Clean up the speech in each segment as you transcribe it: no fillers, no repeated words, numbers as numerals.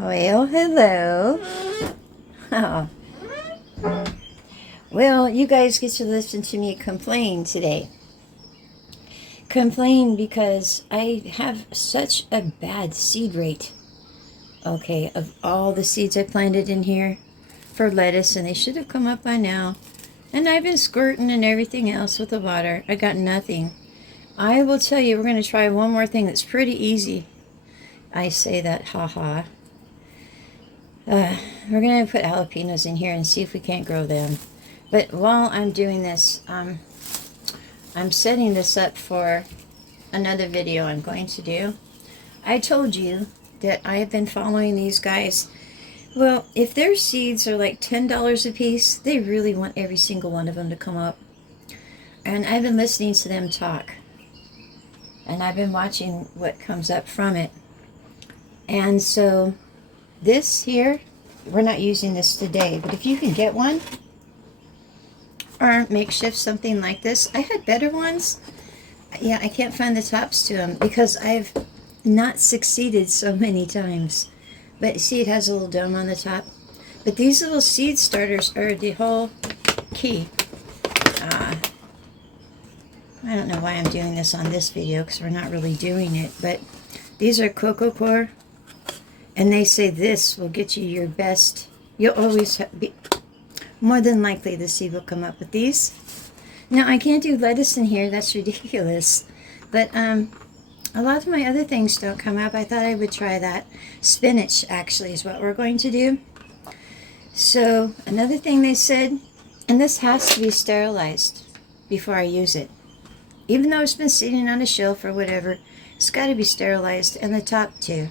Well, hello. Oh. Well, you guys get to listen to me complain today. Complain because I have such a bad seed rate. Okay, of all the seeds I planted in here for lettuce, and they should have come up by now. And I've been squirting and everything else with the water. I got nothing. I will tell you, we're going to try one more thing that's pretty easy. I say that, haha. We're going to put jalapenos in here and see if we can't grow them. But while I'm doing this, I'm setting this up for another video I'm going to do. I told you that I have been following these guys. Well, if their seeds are like $10 a piece, they really want every single one of them to come up. And I've been listening to them talk. And I've been watching what comes up from it. And so this here, we're not using this today, but if you can get one or makeshift something like this, I had better ones. Yeah, I can't find the tops to them because I've not succeeded so many times. But see, it has a little dome on the top. But these little seed starters are the whole key. I don't know why I'm doing this on this video because we're not really doing it, but these are cocoa core, and they say this will get you your best. You'll always be more than likely the seed will come up with these. Now I can't do lettuce in here, that's ridiculous, but a lot of my other things don't come up. I thought I would try that. Spinach actually is what we're going to do. So another thing they said, and this has to be sterilized before I use it. Even though it's been sitting on a shelf or whatever, it's got to be sterilized, and the top too.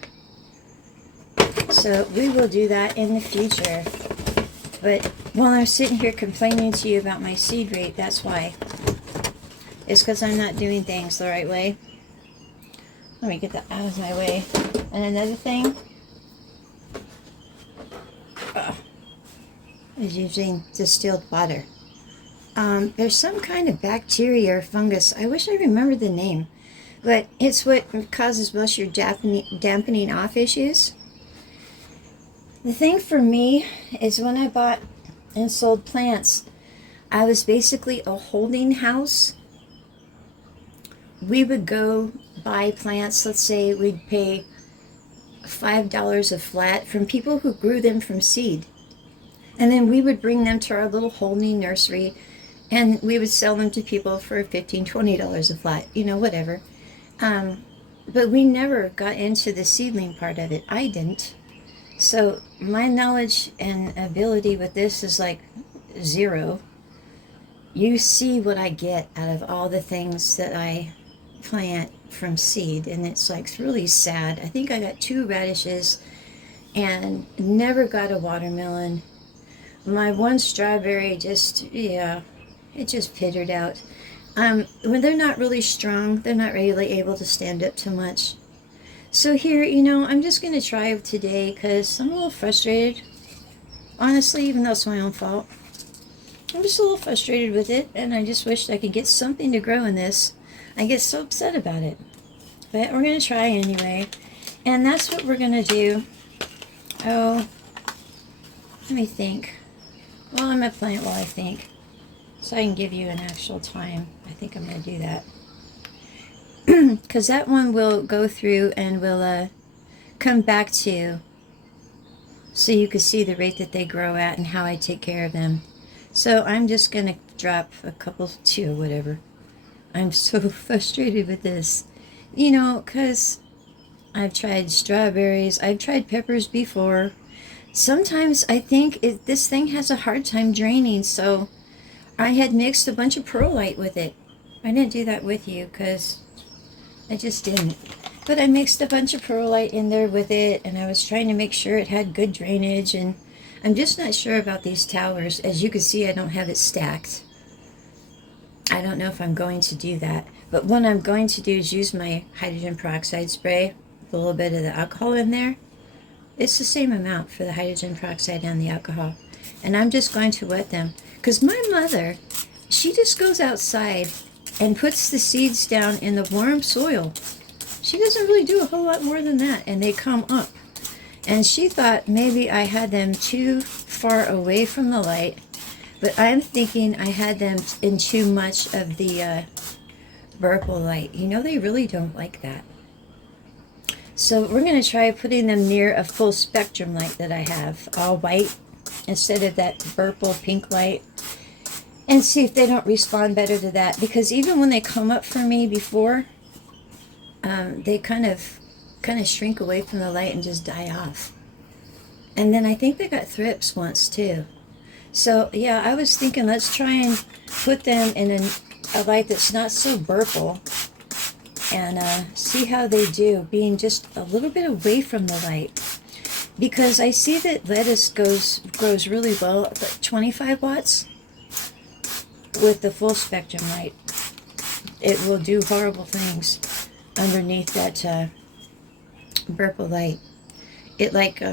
So we will do that in the future. But while I'm sitting here complaining to you about my seed rate, that's why. It's because I'm not doing things the right way. Let me get that out of my way. And another thing is using distilled water. There's some kind of bacteria or fungus. I wish I remembered the name. But it's what causes most of your dampening off issues. The thing for me is when I bought and sold plants, I was basically a holding house. We would go buy plants. Let's say we'd pay $5 a flat from people who grew them from seed. And then we would bring them to our little holding nursery, and we would sell them to people for $15, $20 a flat, you know, whatever. But we never got into the seedling part of it. I didn't. So my knowledge and ability with this is like zero. You see what I get out of all the things that I plant from seed, and it's like really sad. I think I got 2 radishes and never got a watermelon. My one strawberry just, yeah, it just pittered out. When they're not really strong, they're not really able to stand up too much. So here, you know, I'm just going to try today because I'm a little frustrated. Honestly, even though it's my own fault. I'm just a little frustrated with it, and I just wished I could get something to grow in this. I get so upset about it. But we're going to try anyway. And that's what we're going to do. Oh, let me think. Well, I'm going to plant while I think, so I can give you an actual time. I think I'm going to do that. Because that one will go through and will come back to, so you can see the rate that they grow at and how I take care of them. So I'm just going to drop a couple, 2, whatever. I'm so frustrated with this. You know, because I've tried strawberries. I've tried peppers before. Sometimes I think this thing has a hard time draining, so I had mixed a bunch of perlite with it. I didn't do that with you because I just didn't. But I mixed a bunch of perlite in there with it, and I was trying to make sure it had good drainage, and I'm just not sure about these towers. As you can see, I don't have it stacked. I don't know if I'm going to do that. But what I'm going to do is use my hydrogen peroxide spray, with a little bit of the alcohol in there. It's the same amount for the hydrogen peroxide and the alcohol. And I'm just going to wet them. Because my mother, she just goes outside and puts the seeds down in the warm soil. She doesn't really do a whole lot more than that, and they come up. And she thought maybe I had them too far away from the light, but I'm thinking I had them in too much of the purple light. You know, they really don't like that. So we're going to try putting them near a full spectrum light that I have, all white, instead of that purple pink light, and see if they don't respond better to that. Because even when they come up for me before, they kind of shrink away from the light and just die off. And then I think they got thrips once too. So yeah, I was thinking let's try and put them in a light that's not so purple, and see how they do being just a little bit away from the light. Because I see that lettuce grows really well at like 25 watts with the full spectrum light. It will do horrible things underneath that purple light. It like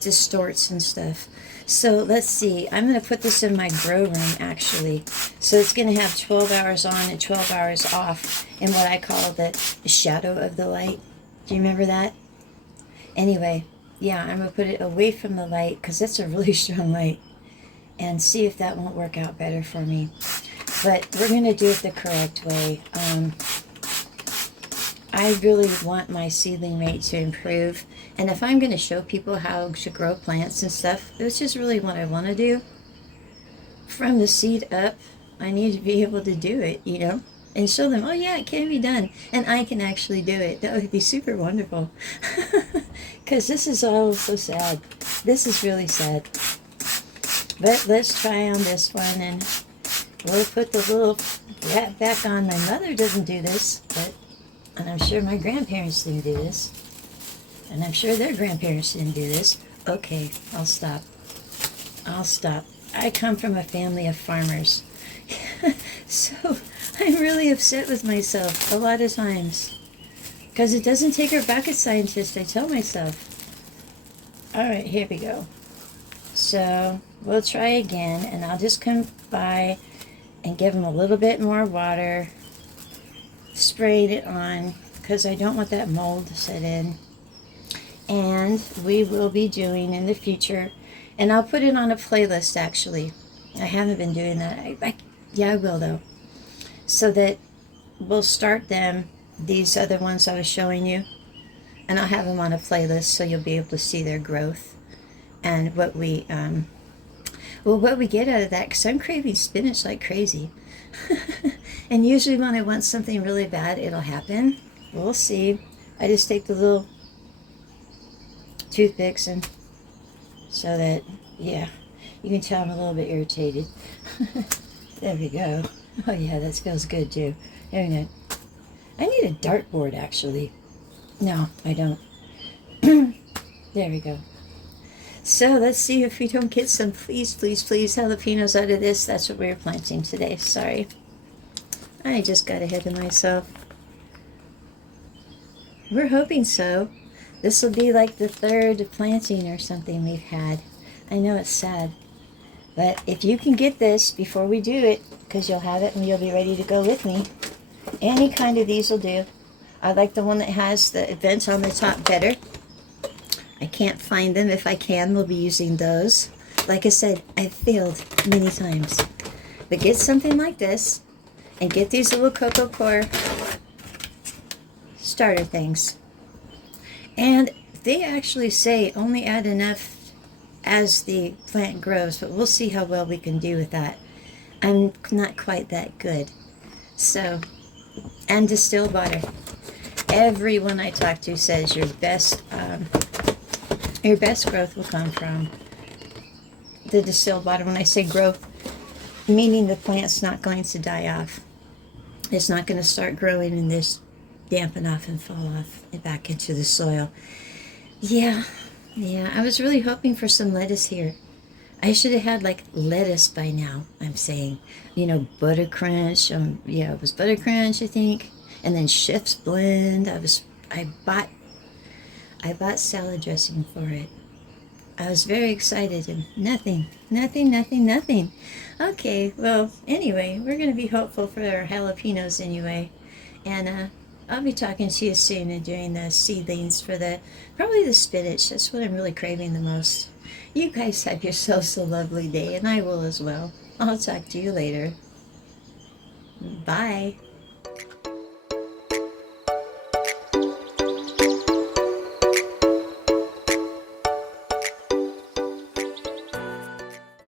distorts and stuff. So let's see, I'm going to put this in my grow room actually. So it's going to have 12 hours on and 12 hours off in what I call the shadow of the light. Do you remember that? Anyway, yeah, I'm going to put it away from the light because it's a really strong light, and see if that won't work out better for me. But we're going to do it the correct way. I really want my seedling rate to improve. And if I'm going to show people how to grow plants and stuff, it's just really what I want to do. From the seed up, I need to be able to do it, you know, and show them, oh yeah, it can be done. And I can actually do it. That would be super wonderful. Because this is all so sad. This is really sad. But let's try on this one, and we'll put the little rat back on. My mother doesn't do this, and I'm sure my grandparents didn't do this. And I'm sure their grandparents didn't do this. Okay, I'll stop. I'll stop. I come from a family of farmers. So I'm really upset with myself a lot of times. Because it doesn't take a rocket scientist, I tell myself. Alright, here we go. So we'll try again, and I'll just come by and give them a little bit more water. Sprayed it on because I don't want that mold to set in. And we will be doing in the future, and I'll put it on a playlist actually. I haven't been doing that. Yeah, I will though. So that we'll start them, these other ones I was showing you, and I'll have them on a playlist so you'll be able to see their growth and what we what we get out of that, because I'm craving spinach like crazy. And usually when I want something really bad, it'll happen. We'll see. I just take the little toothpicks, and so that, yeah, you can tell I'm a little bit irritated. There we go. Oh yeah, that feels good too. There we go. I need a dartboard actually. No, I don't. There we go. So let's see if we don't get some, please, please, please, jalapenos out of this. That's what we're planting today. Sorry. I just got ahead of myself. We're hoping so. This will be like the third planting or something we've had. I know it's sad. But if you can get this before we do it, because you'll have it and you'll be ready to go with me, any kind of these will do. I like the one that has the vents on the top better. I can't find them. If I can, we'll be using those. Like I said, I've failed many times. But get something like this, and get these little cocoa core starter things. And they actually say only add enough as the plant grows, but we'll see how well we can do with that. I'm not quite that good. So, and distilled water. Everyone I talk to says your best growth will come from the distilled water. When I say growth, meaning the plant's not going to die off. It's not going to start growing and this dampen off and fall off and back into the soil. Yeah, I was really hoping for some lettuce here. I should have had like lettuce by now, I'm saying. You know, butter crunch. Yeah, it was butter crunch, I think. And then Chef's Blend. I bought salad dressing for it. I was very excited, and nothing. Okay, well, anyway, we're going to be hopeful for our jalapenos anyway. And, I'll be talking to you soon and doing the seedlings for probably the spinach. That's what I'm really craving the most. You guys have yourselves a lovely day, and I will as well. I'll talk to you later. Bye.